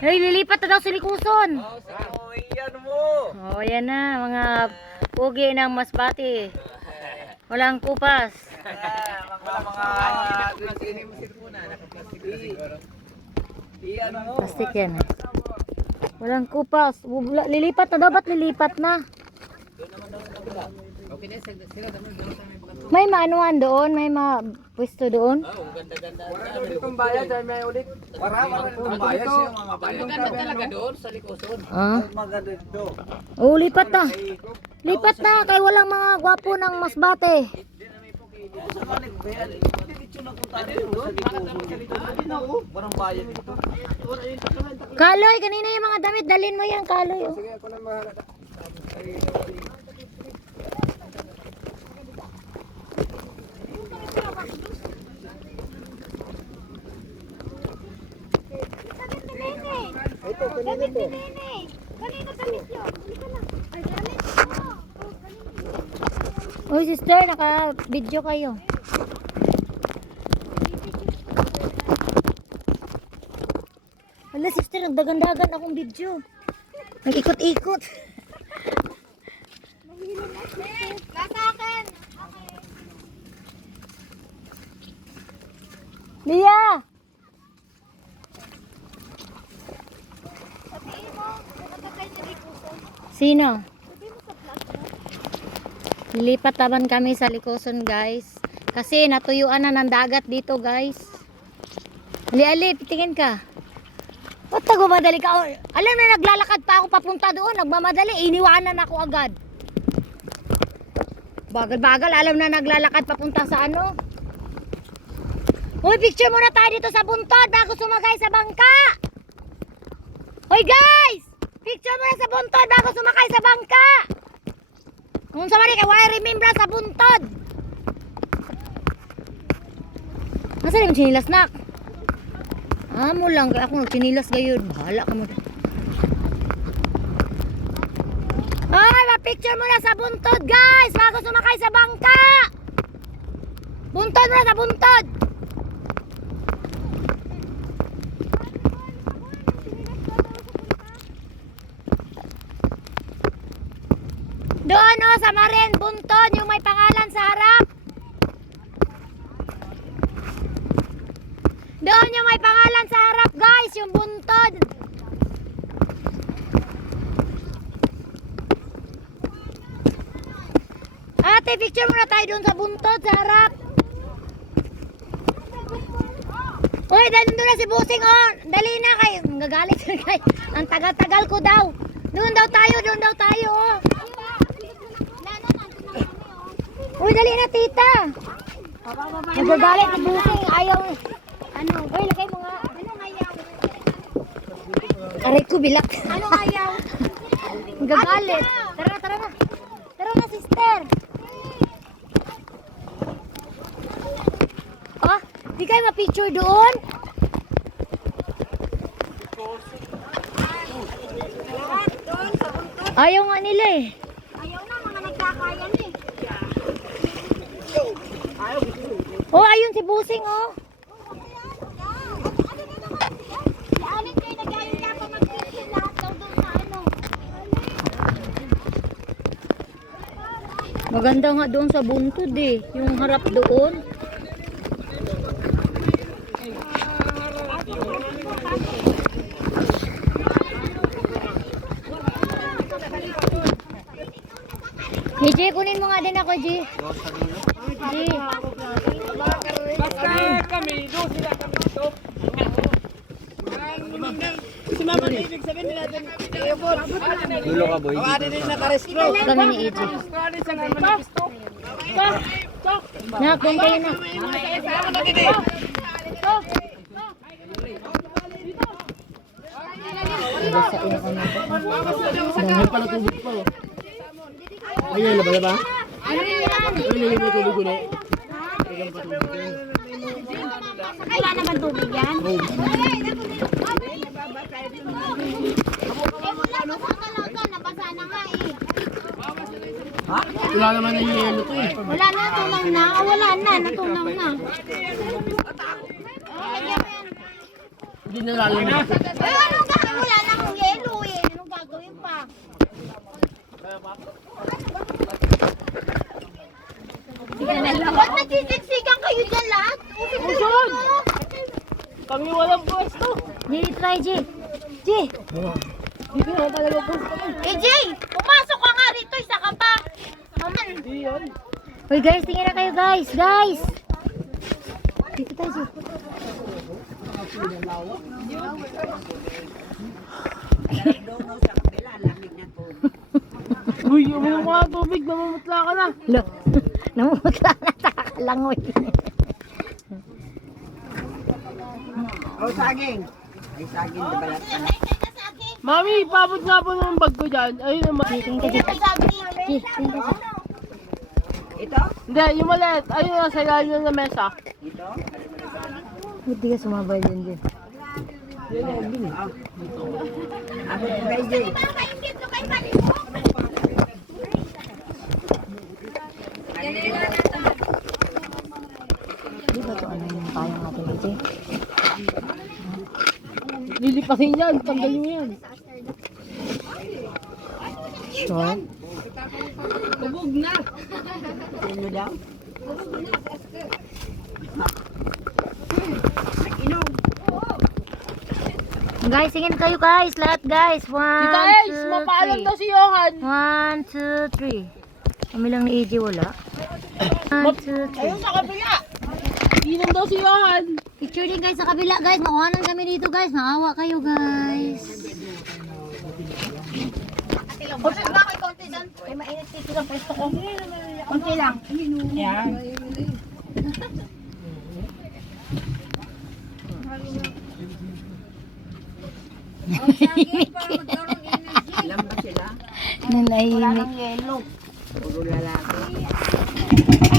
Hey, lilipat na daw sa likuson. Oh, yan mo. Oh, yan na, mga pugi ng Masbate. Walang kupas. Plastic yan. Walang kupas. Lilipat na daw, ba't lilipat na? May maanuhan doon, may pwesto doon. Wala ditong bayad, may ulit. Wala ditong bayad siya mga bayad. Maganda talaga doon sa likuson. Maganda dito. Oh, lipat na. Lipat na, kay walang mga gwapo ng Masbate. Walang bayad dito. Kaloy, kanina yung mga damit, dalhin mo yan, Kaloy. Oh. Sige, ako na bahala. Ito, kanina to. Kanina damit yun. Ay, damit. Uy, sister, naka-video kayo. Wala, sister, nagdagan-dagan akong video. Nag-ikot-ikot. Nasa akin. Lia! Sabihin mo, nakatagay na likuson. Sino? Sabihin mo sa vlog mo. Lilipat taban kami sa likuson, guys. Kasi natuyuan na ng dagat dito, guys. Ali-ali, tingin ka. Ba't nagmamadali ka? Alam na, naglalakad pa ako papunta doon. Nagmamadali, iniwanan ako agad. Bagal-bagal, alam na naglalakad papunta sa ano. Uy, picture muna tayo dito sa buntod bago sumakay sa bangka. Hoy guys! Picture muna sa buntod bago sumakay sa bangka. Kung sa mali, kaya remember sa buntod. Nasaan yung chinilas, nak? Amo lang, kaya ako nagchinilas gayon. Bahala ka mo. Ay, ma-picture muna sa buntod, guys, bago sumakay sa bangka. Buntod muna sa buntod. Doon o, sa Maren, buntod, yung may pangalan sa harap. Doon yung may pangalan sa harap, guys, yung buntod. Ate, picture muna tayo doon sa buntod, sa harap. Uy, doon na si Busing, oh. Dali na kayo. Gagalit kayo. Ang tagal-tagal ko daw. Doon daw tayo, oh. Uy, dali na, tita. Nagagalit si Busing, ayaw. Ano? Uy, lagay mo nga. Anong ayaw? Aray ko, bilak. Anong ayaw? Nagagalit. Tara na, tara na. Tara na, sister. Oh, di kayo ma-picture doon? Ayaw nga nila eh. Ayaw na, mga nagkakayan eh. Oh, ayun si Busing, oh. Ano na naman yan? Si Alin kayo nag-ayaw pa mag-picture lahat daw doon sa ano. Maganda nga doon sa buntod eh. Yung harap doon. G, kunin mo nga din ako, G. G. Basta kami, doon sila kami dito. Si Mama na ibig sabihin nila din. Dulo ka, boy. Awari din naka-restro. Kami ni EJ. Nak, doon kayo na. Basta yung ano po. Dahil pala tubig pa. Ayun, laba ba? Ano yan? Ayun, yung mga tubig ulit. Wala naman tubig yan? Oh. Wala pa sa talaga, nabasa na nga eh. Wala naman na yelo to eh. Wala na, tunaw na. Wala na, natunaw na. Hindi na lalamig. Eh, anong gagawin? Wala nang yelo eh. Anong gagawin pa? Ba't nagsisiksikan kayo dyan lahat? Uson! Kami walang pwesto. Jay, try, Jay. Jay! Dito na talaga pwesto. Eh, Jay! Pumasok ka nga rito. Isa ka pa. Aman. Hindi yan. Hoy guys, tingin na kayo guys. Guys! Dito tayo, Jay. Uy, uminom ka ng tubig. Namumutla ka na. Lo, namumutla na nakakalangoy. Oh, saging. Ay, saging na balat ka na. Mami, paabot nga po ng bag ko dyan. Ayun naman. Jay, tingin ka, Jay. Jay, tingin ka, Jay. Ito? Hindi, yung maliit. Ayun na, sa ilalim ng mesa. Ito? Hindi ka sumabay din, Jay. Ako po kay Jay. Di ba ito ano yung kayang natin, Jay? Lilipasin yan. Tanggalin mo yan. Sure? Sino daw? Guys, tingin kayo guys. Lahat guys. 1, Tita Ace, 2, mapaalam 3. daw si Johan. 1, 2, 3. Kami lang ni AJ wala. 1, 2, 3. Sa kabila. Inom daw si Johan. Picture din guys sa kabila guys. Makuhanan kami dito guys. Maawa kayo guys. Kasi ba kayo konti dyan? Ay, mainit dito ang pwesto ko. Konti lang. Yan. Ilan ba sila? Nanahimik. Yelo. Puro lalaki.